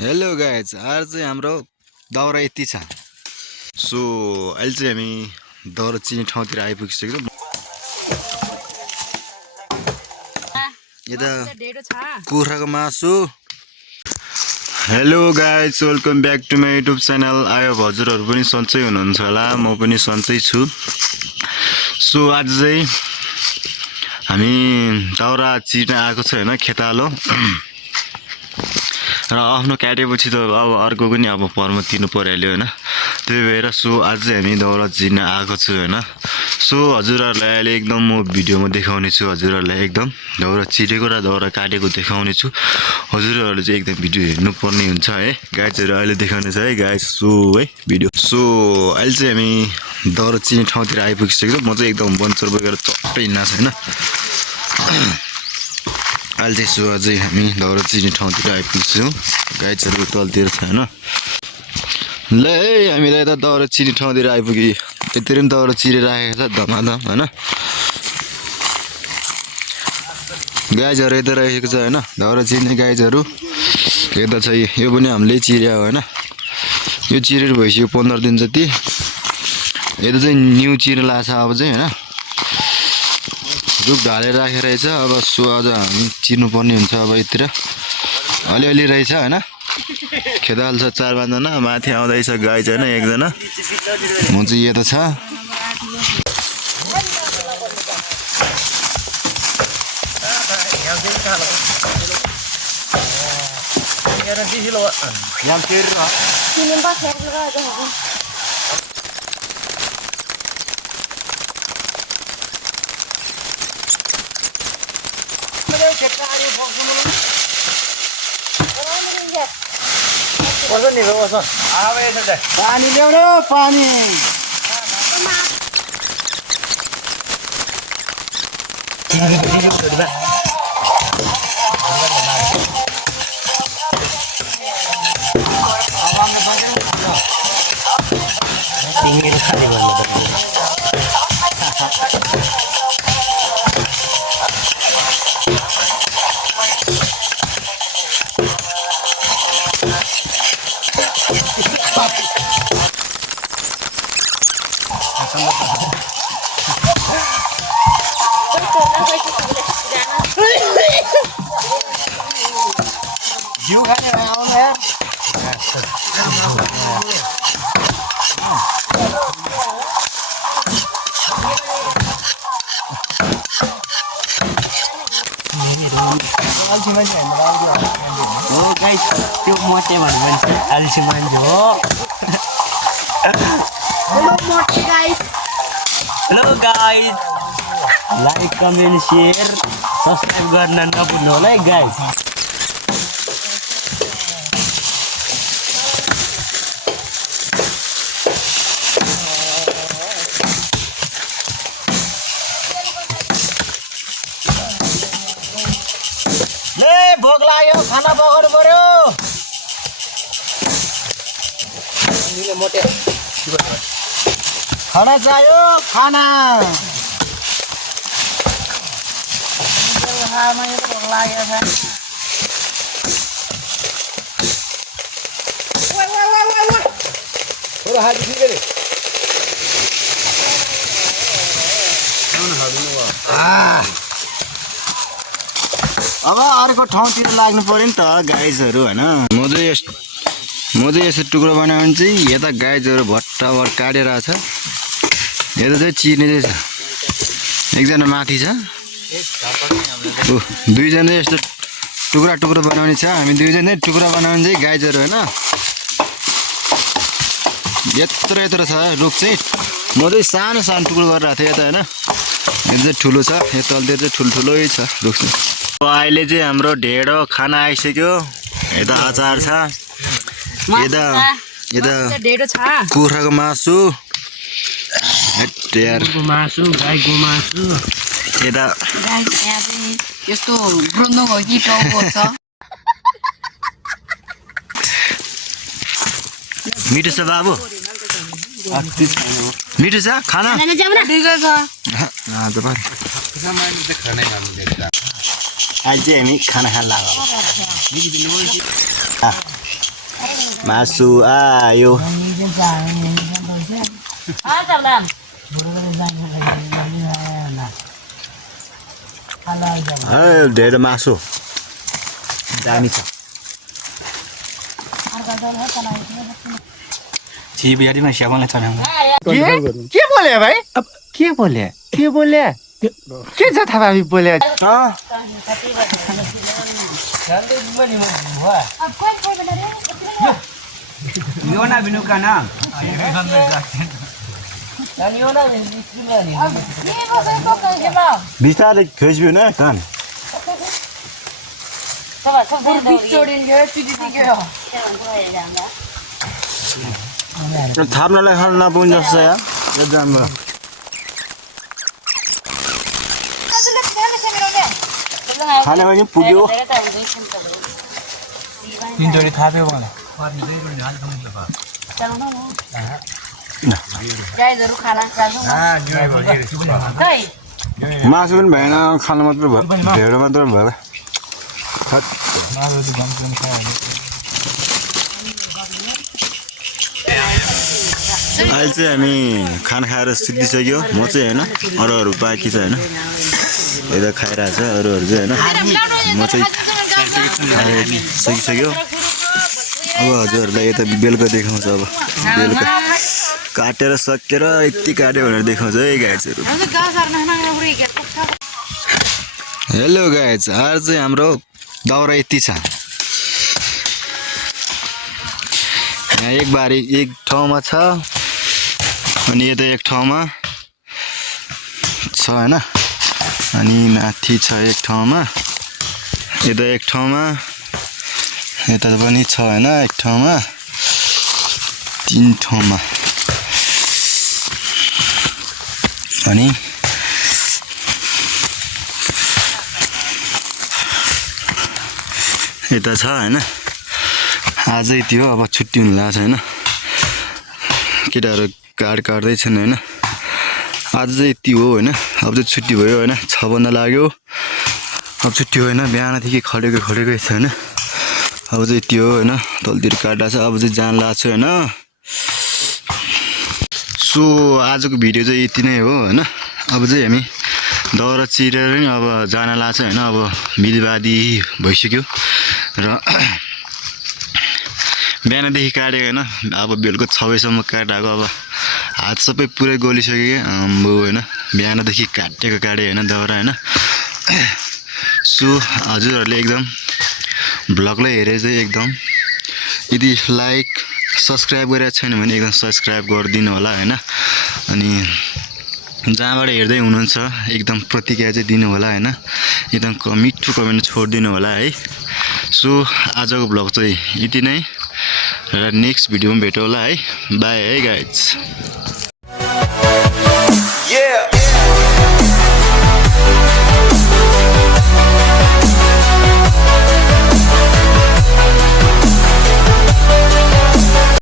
hello guys आज चाहिँ हाम्रो दाउरा यति छ सो अहिले चाहिँ हामी दाउरा चिन्ने ठाउँतिर आइपुगिसक्यौँ यता कुखुराको मासु hello guys welcome back to my YouTube channel आयो हजुरहरू पनि सन्चै हुनुहुन्छ होला म पनि सन्चै छु सो आज चाहिँ हामी दाउरा चिर्न आएको छ हैन खेतालो र आफ्नो काटेपछि त अब अर्को पनि अब पर्म तिर्नु परिहाल्यो हैन त्यही भएर सो आज चाहिँ हामी दाउरा चिर्न आएको छु हैन सो हजुरहरूलाई अहिले एकदम म भिडियोमा देखाउने छु हजुरहरूलाई एकदम दाउरा चिरेको र दाउरा काटेको देखाउने छु हजुरहरूले चाहिँ एकदम भिडियो हेर्नु पर्ने हुन्छ है गाइजहरु अहिले देखाउने छ है गाइज सो है भिडियो सो अहिले चाहिँ हामी दाउरा चिर्ने ठाउँतिर आइपुगिसक्यौँ म चाहिँ एकदम बन्चर बोकेर चट्टै हिँड्न छ हैन अहिले चाहिँ सो अझै हामी दाउरा चिर्ने ठाउँतिर आइपुग्छौँ गाइजहरु तलतिर छ हैन ल हामीलाई त दाउरा चिर्ने ठाउँतिर आइपुगे यतिर पनि दाउरा चिरिराखेको छ धमाधम हैन गाइजहरु यता रहेको छ हैन दाउरा चिर्ने गाइजहरु यता छ यो पनि हामीले चिर्या हो हैन यो चिरेर भइसक्यो 15 दिन जति यता चाहिँ न्यू चिरेर लाग्छ अब चाहिँ हैन रुख ढालेर राखेर रहेछ अब सो आज हामी चिर्नु पर्ने हुन्छ अब यतिर अलिअलि रहेछ हैन खेदाल छ 4-5 जना माथि आउँदैछ गाइज हैन एकजना म चाहिँ यता छ पानी ल्याउनु पानी जिउ खाने आउनु यार हो गाइस त्यो मोटे भन्नुहुन्छ अल्छी मान्छे हो हेलो मोटे guys hello guys like comment share subscribe गर्न नभुल्नु होला है गाइस भोक लाग्यो खाना पकाउनु पर्यो खाना चाहियो खाना भोक लागेको अब अर्को ठाउँतिर लाग्नु पर्यो नि त गाइजहरु हैन म चाहिँ यसो टुक्रो बनाउने चाहिँ यता गाइजहरु भट्टाभट काटेर छ यता चाहिँ चिर्ने चाहिँ छ एकजना माथि छ दुईजना यस्तो टुक्रा टुक्रो बनाउने छ हामी दुईजना टुक्रा बनाउने चाहिँ गाइजहरु हैन यत्रो छ रुख चाहिँ म चाहिँ सानो सानो टुक्रो गरेर राखेको थिएँ यता हैन यो चाहिँ ठुलो छ यो तलतिर चाहिँ ठुल्ठुलै छ रुख चाहिँ अहिले चाहिँ हाम्रो ढेडो खाना आइसक्यो यता अचार छ यता कुखुराको मासु गाईको मासु यता यस्तो ब्रोन्डो हो कि टाउको छ मिठो छ बाबु मिठो छ खाना अहिले चाहिँ हामी खाना खान लाग्यो मासु आयो धेरै मासु दामी छ के बोले भाइ के बोले के बोले के जथाभावी बोले बिस्तारै खोज्यो न कान थाप्नलाई खान नपाउनु जस्तो या राम्रो खाने पनि पुग्यो मासु पनि भएन खानु मात्र भयो ढेँडो मात्र भयो अहिले चाहिँ हामी खाना खाएर सिद्धिसक्यो म चाहिँ होइन अरूहरू बाँकी छ होइन यता खाइरहेको छ अरूहरू चाहिँ होइन म चाहिँ सकिसक्यो अब हजुरहरूलाई यता बेलुका देखाउँछ अब बेलुका काटेर सकेर यति काट्यो भनेर देखाउँछ है गाइड्सहरू हेलो गाइड्स आज चाहिँ हाम्रो दाउरा यति छ यहाँ एक बारी एक ठाउँमा छ अनि यता एक ठाउँमा छ होइन अनि माथि छ एक ठाउँमा यता एक ठाउँमा यता पनि छ होइन एक ठाउँमा तीन ठाउँमा अनि यता छ होइन आजै त्यो अब छुट्टी हुनु लाग्छ होइन केटाहरू काट्दैछन् होइन आज चाहिँ यति हो होइन अब चाहिँ छुट्टी भयो होइन 6 बज्न लाग्यो अब छुट्टी होइन बिहानदेखि खडेकै छ होइन अब चाहिँ यति हो होइन तलतिर काट्दा छ अब चाहिँ जान लाग्छ होइन सो आजको भिडियो चाहिँ यति नै हो होइन अब चाहिँ हामी दाउरा चिरेर नि अब जान लाग्छ होइन अब बिलबादी भइसक्यो र बिहानदेखि काटेको होइन अब बेलुका 6 बजीसम्म काटेको अब हात सबै पुरै गलिसक्यो आम्बो होइन बिहानदेखि काटेको होइन दाउरा होइन सो हजुरहरूले एकदम भ्लगलाई हेरेर चाहिँ एकदम यदि लाइक सब्सक्राइब गरेको छैन भने एकदम सब्सक्राइब गरिदिनु होला होइन अनि जहाँबाट हेर्दै हुनुहुन्छ एकदम प्रतिक्रिया चाहिँ दिनु होला होइन एकदम मिठो कमेन्ट छोडिदिनु होला है सो आजको भ्लग चाहिँ यति नै र नेक्स्ट भिडियोमा भेटौँ होला है बाई है गाइज